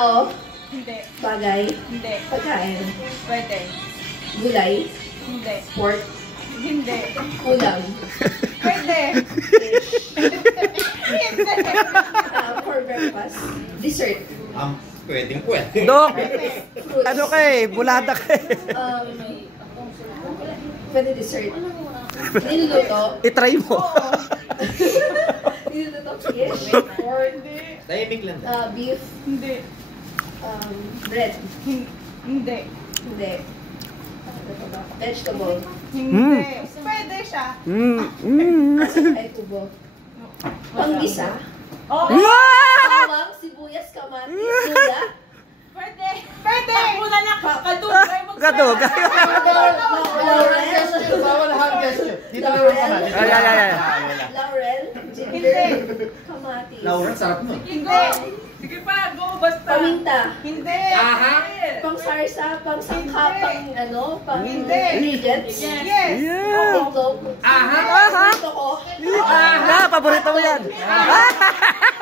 Tao. Hindi. Bagay. Hindi. Pagkain. Pwede. Gulay. Hindi. Pork. Hindi. Ulam. Pwede. For breakfast. Dessert. Pwede. Dok! Fruits. Ano kay? Bulada kay? Pwede dessert. Niluluto. I-try mo. Niluluto fish. Pork. Tahimik lang. Beef. Hindi. Bread. Hindi. Hindi. Vegetable. Hindi. Pwede siya. Ay, tubo. Panggisa. Oo. Bawang, sibuyas, kamatis, luya. Pwede. Pwede. Una lang. Kadugay mo. Kadugay. Laurel. Bawal hang gesture. Dito ka yung kamali. Ay. Laurel. Hindi. Kamatis. Laurel, sarap mo. Hindi. Sige pa, go. Basta. Paminta. Hindi. Aha. Pang sarsa, pang sangka, pang Hindi. ingredients. Yes. Yeah. Itlog. Aha. Gusto ko. Paborito mo yan.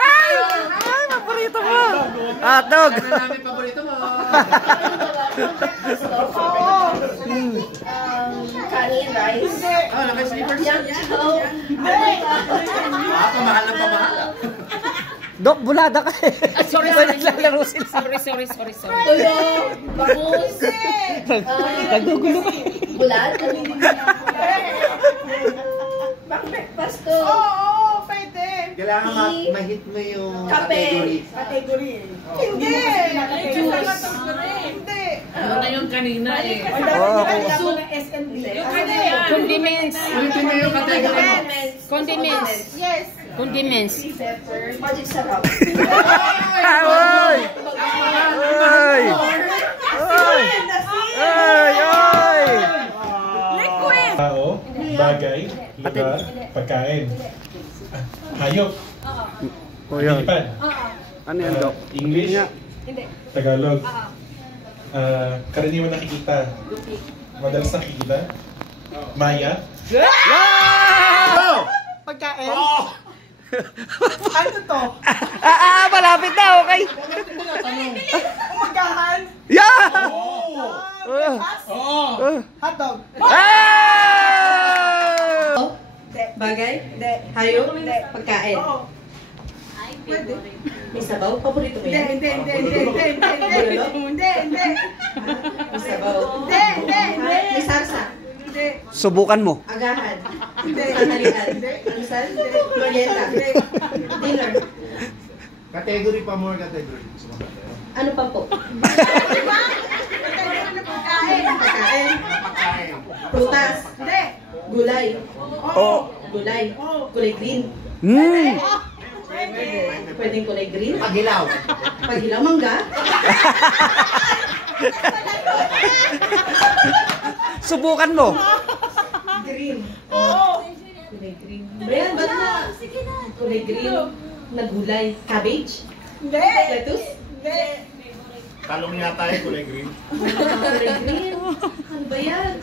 Ay, paborito mo. Hotdog. Ano namin paborito mo? Kanin, rice. Oh, naka-slippers. Yang chow. Pamahal ng pamahal. Dok, bulada ka eh. Sorry. Naglalaro sila. Sorry. Tuyo. Bangus. Nagugulo ka. Bulad. Pang breakfast to. Oo, pwede. Kailangan ma-hit mo yung Kape. Category. Hindi. Hindi. Ano na yung kanina eh. Condiments. Ulitin mo yung category mo. Condiments. Yes. Condiments. Pepper. Magic sarap. Oy! Oy! Oy! Liquid. Tao, bagay, lugar, pagkain. Hayop. O yun. Lipad. Ano yan, Dok? English. Tagalog. Karaniwan nakikita. Madalas nakikita. Maya. Pagkain. Ano to? Malapit na, okay? Umagahan. Yeah! Hotdog. Bagay? Hindi. Hayop? Pagkain? Oo. Pwede. May sabaw? Paborito mo yan? Hindi. May sabaw? Hindi. May sarsa? Hindi. Subukan mo. Agahan? Hindi. Tanghalian? Almusal? Merienda? Dinner? Category pa more category. Ano pa po? Pagkain. Pagkain? Pagkain. Prutas? Hindi. Gulay? Oh. Gulay? Kulay green? Pwedeng kulay green? Pagilaw. Pagilaw? Mangga? Subukan mo. Green? Oo. Kulay green. Brian, ba't na? Kulay green na gulay? Cabbage? Hindi. Lettuce? Hindi. Talong yata yung kulay green. Kulay green? Ano ba yan?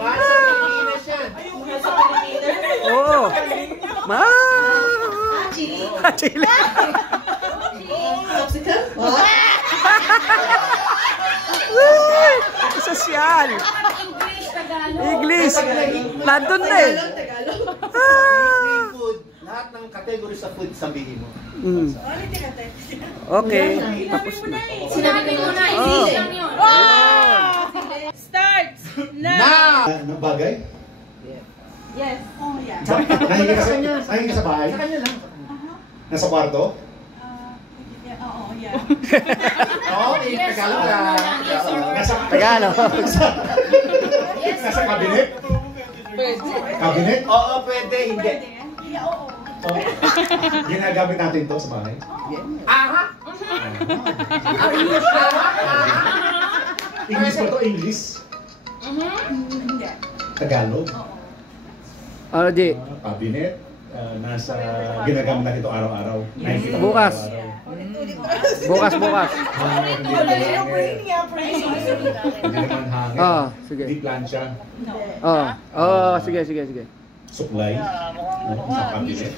Mahal sa Pilipinas yan. Sa Pilipinas? Oo. Chili? Chile. Popsicle? Sosyal. English. Nandun na eh. Tagalog? Food. Lahat ng category sa food, sabihin mo. Okay. Tapos na. Sinabi ko na, Oh. hindi lang yun. Start. Ano, bagay? Yes. Oh, yeah. Nahingi ka sa bahay? Sa kanya lang. Nasa kwarto? Oo, yeah. Oo, Tagalog lang. Nasa Tagalog. Nasa cabinet? Cabinet? Oo, pwede, hindi. Oo. Oh. Ginagamit natin to sa bahay? Aha! English ba to? English? Hindi. Tagalog? Ano, Di? Cabinet? Nasa ginagamit natin ito araw-araw. Nakikita mo Bukas. araw-araw. Bukas. Hindi naman hangin. Ah, sige. Hindi plancha. Sige. supply, sa cabinet.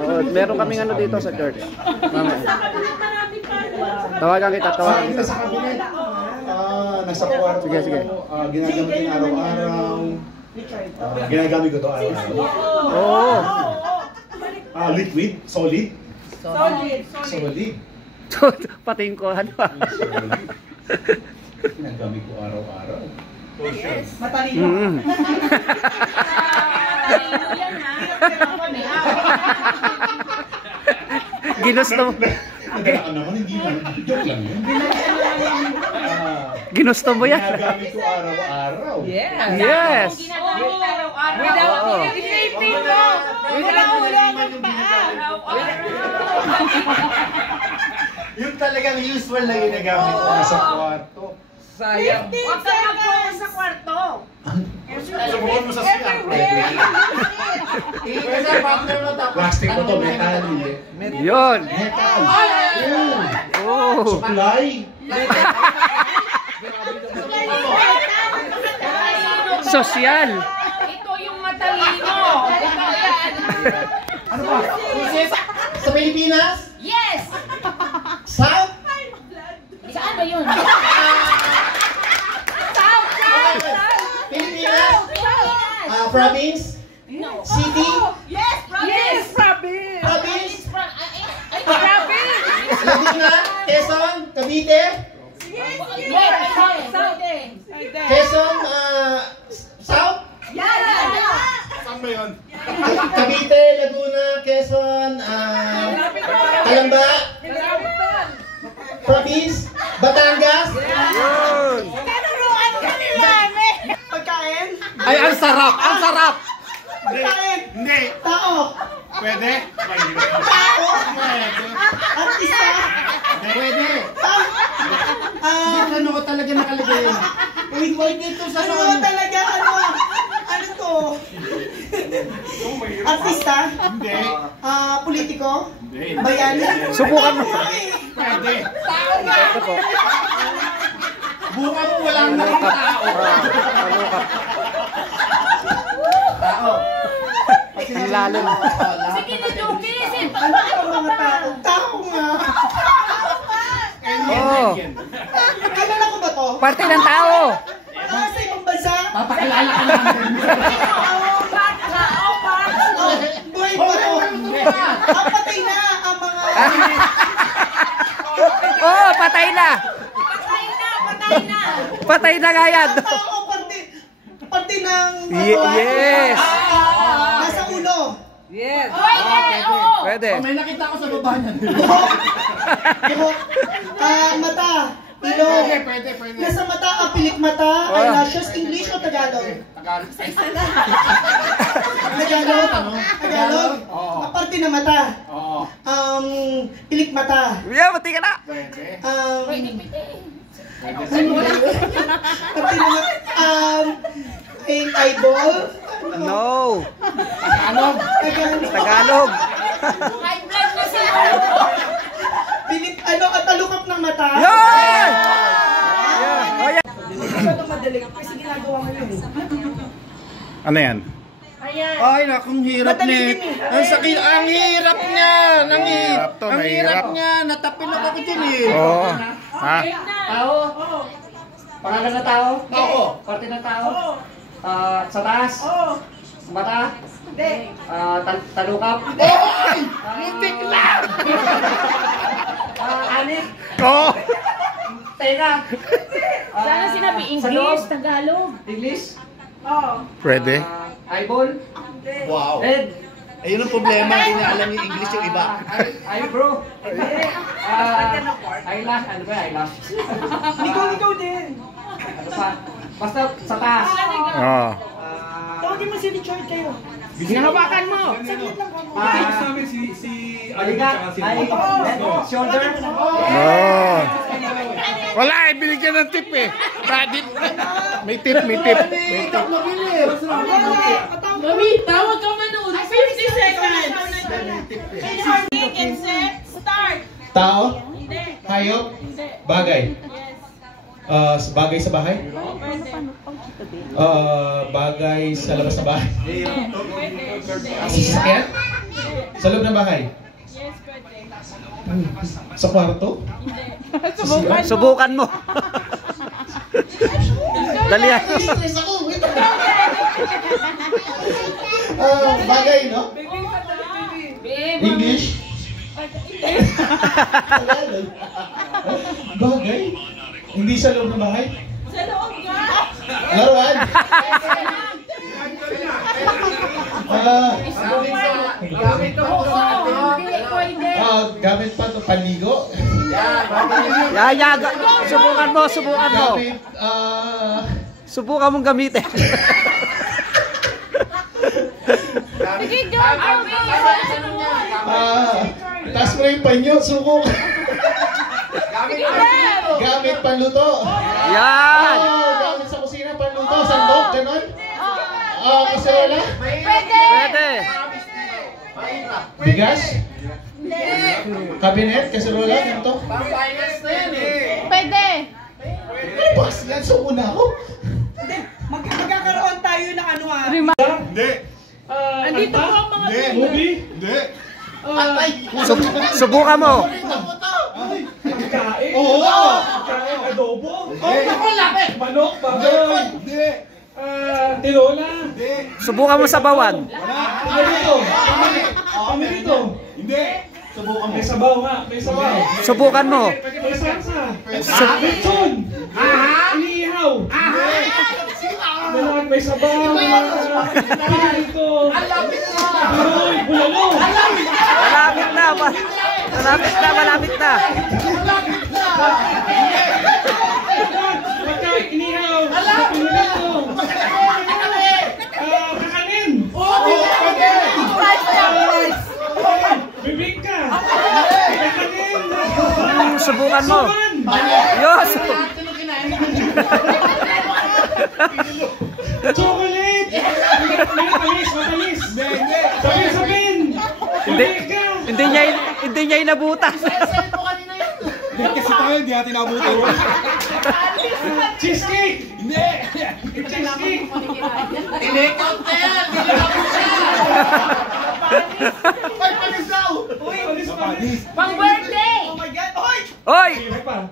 Oh, meron kaming ano dito sa church. Mamaya. Tawagan kita, tawagan Dito kita. sa cabinet. Nasa kwarto. Sige, sige. Ginagamit ko araw-araw. Ginagamit ko to araw-araw. Oo. Liquid, solid. Solid. Solid. Pating ko, ano ah. Solid. Ginagamit ko araw-araw. Matalino. Mm. Ginusto mo. Nagala ka naman, hindi lang. Joke lang yun. Ginusto mo yan. Ginagamit ko araw-araw. Yes. Without Oo. isipin mo. Without ang paa. Yung talagang usual na ginagamit ko. Nasa kwarto. Sayang. Huwag ka mag-focus sa kwarto. Subukan mo sa siya. Pwede partner mo tapos. Plastic ko to, metal. Hindi. Yun. Metal. Oh. Supply. Sosyal. Ito yung matalino. Ito yan. Ano ba? Sa Pilipinas? Yes! South? Saan ba yun? Pilipinas? Province? No. City? Yes, province. Province? Province! Laguna? Quezon? Cavite? Pwede. Quezon? South? Saan ba yun? Cavite, Laguna, Quezon, Calamba? Province? Batangas? Yun. Tinuruan ka nila, Pagkain? Ay, ang sarap. Ang sarap. Pagkain. Hindi. Tao. Pwede? Tao. Artista. Pwede. Ano ko talaga nakalagay? Wait dito sa Ano talaga? Ano to? Artista? Hindi. Politiko? Hindi. Bayani? Subukan mo. Pwede. Ito po. Buka mo walang tao. Tao. Ang lalim. Sige na, Jokis. Ano ang mga tao? Tao nga. Oh. Kilala ko ba to? Parte ng tao. Sa ibang bansa? Papakilala ka namin. Buhay pa to. Ang patay na ang mga... Oh, patay na. Patay na nga yan. Tao, parte ng... Yes. Nasa ulo. Pwede. May nakita ko sa baba niyan. Buhok. Mata. Ilong. Pwede. Nasa mata, ang pilik mata, eyelashes, English o Tagalog? Tagalog? Tagalog? Oo. Parte ng mata. Oo. Pilik mata. Yeah, mati ka na. Pwede. Parte ng eyeball. No. Tagalog. Tagalog. High blood na siguro. Pilik, talukap ng mata. Yun! Yeah. Oh, yeah. Masyadong madali kasi ginagawa mo yun. Ano yan? Ay, nakong hirap Madali ni. din eh. Ang sakit, ang hirap niya. Mahirap to, Ang hirap mahirap. niya. Natapilok ako dyan eh. Oo. Ha? Tao? Pangalan na tao? Tao. Parte ng tao? Sa taas? Mata? Hindi. Talukap? Muntik lang. Anik? Oo. Tenga? Sana sinabi English, Tagalog. English? Pwede. Eyeball? Wow. Head? Ayun ang problema. Hindi na alam yung English yung iba. Eyebrow? Eyelash? Ano ba eyelash? Ikaw din. Ano pa? Basta sa taas. Oo. Tawagin mo si Richard kayo. Hinahawakan mo! Saglit lang kamo. Balikat? Head? Shoulder? Oo. Wala eh, binigyan ng tip eh. May tip, may tip. May tip. Mami, Tawag ka manood. 50 seconds. Start. Tao? Hayop? Bagay? Bagay sa bahay? Bagay sa labas ng bahay? Sa sasakyan? Sa loob ng bahay? Sa kwarto? Subukan mo. Dali yan. Stress ako. Bagay, no? English? Bagay? Hindi sa loob ng bahay? Sa loob nga. Laruan? Gamit pa ito, panligo? Yayaga. Subukan mo, subukan mo. Gamit, Subukan mong gamitin. Sige, John. taas mo na yung panyo, suko. Gamit panluto. Yan. Gamit sa kusina, panluto, sandok, ganon. Kaserola? Pwede. Bigas? Kabinet, kaserola, ganito. Pwede. Ano ba? Yan, suko na ako. Magkakaroon tayo ng ano ah. Hindi. Andito po ang mga Movie? Hindi. Subukan mo. Oo. Adobo. Ako lapit. Manok, baboy. Hindi. Tinola. Hindi. Subukan mo sabawan. Pamirito. Hindi. Subukan mo. May sabaw nga. May sabaw. Subukan mo. May salsa. Lechon. Inihaw. May sabaw. Pamirito. Buloy. Bulalo. Malapit na. Malapit na. Pagkain. Inihaw. Pamirito. Kakanin. Bibingka. Kakanin. Subukan mo. Yos. Chocolate! Matamis! Sabihin! Hindi niya inabutas. Kasi tayo, hindi natin nabutin. Cheesecake! Hindi! Cheesecake! Tinekot ka yan! Panis! Pang birthday. Oh my God! Hoy! Oy! Sino pa?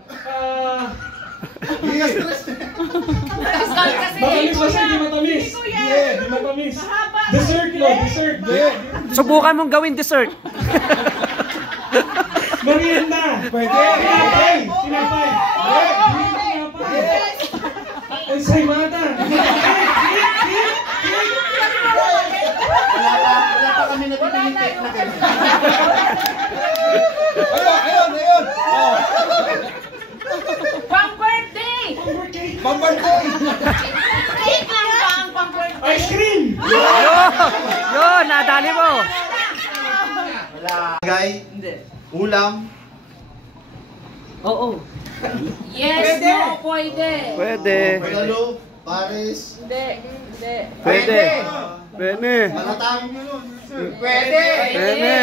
Pascal kasi. Matamis kasi, di matamis. Di matamis. Dessert no, dessert. Subukan mong gawin dessert. Merienda! Pwede! Tinapay! Tinapay! Ensaymada! Wala pa kami natitingin cake na kayo. Ayun! Pang birthday. Pambarkoy! Cake lang ba ang pang birthday? Ice cream! Yun, nadali mo. Bagay? Hindi. Ulam? Yes, no, pwede. Pwede. Regalo? Pares? Hindi. Pwede. Pwede. Malatang? Pwede. Pwede.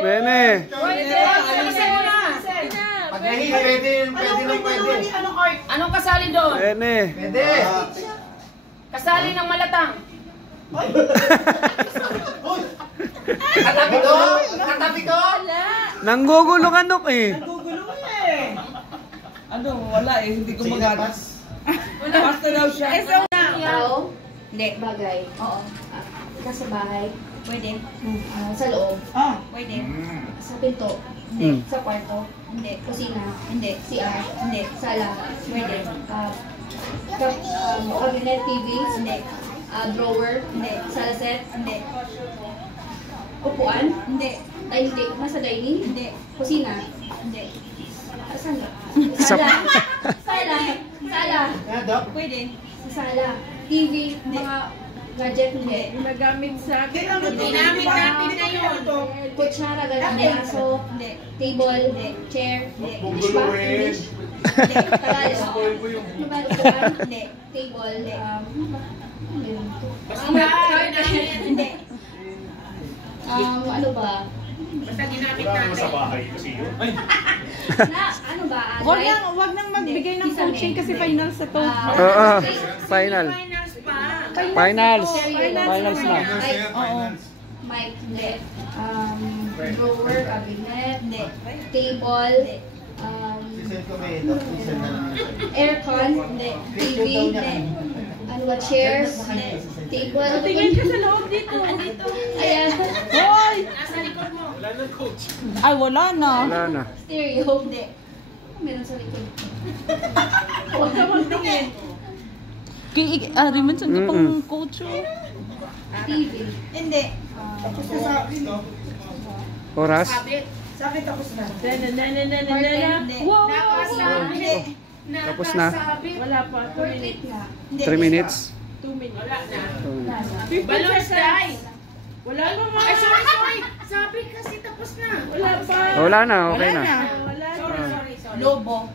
Pwede. Pwede. Isa mo na. Pag nahin, pwede lang pwede. Anong kasali doon? Pwede. Pwede. Kasali ng malatang. Katabi ko? Katabi ko? Nanggugulong anok eh. Wala eh, hindi ko magatas. Basta daw siya. Tao? Hindi. Bagay? Oo. Nasa bahay? Pwede. Sa loob? Pwede. Sa pinto? Hindi. Sa kwarto? Hindi. Kusina? Hindi. CR? Hindi. Sala? Pwede. Cabinet TV? Hindi. Drawer? Hindi. Sala set? Hindi. Upuan? Hindi. Ay, hindi. Nasa dining? Hindi. Kusina? Hindi. Saan ka? Sala. Pwede. Sa sala. TV, mga gadget, hindi. Nagamit sa akin. Ginamit natin na yun. Kutsara, ganun. Aso, table, chair, English ba? English? Hindi. Tagalog. Ano ba? Upuan? Hindi. Table, hindi. Ano ba? Basta ginamit natin. Sa bahay kasi yun. ano ba? Wag nang magbigay ng coaching kasi finals na to. Oo, final. Finals. Finals na. Oo. Mic, hindi. Drawer, cabinet, hindi. Table, aircon, hindi. TV, hindi. Ano ba, chairs, hindi. Table. Tingin ka sa loob dito. Ayan. Hoy! Ay, wala na. Wala na. Stereo, hindi. Meron sa likod. Huwag ka magtingin. Raymond, saan ka pang coach? TV. Hindi. Tapos na sa akin, no? Oras? Sa akin tapos na. Wow! Tapos na. Wala pa. 2 minutes. 3 minutes? 2 minutes. Wala na. Wala na. Balloons die! Wala naman. Ay, sorry. Sabi kasi tapos na. Wala pa. Wala na, okay na. Wala na. Lobo.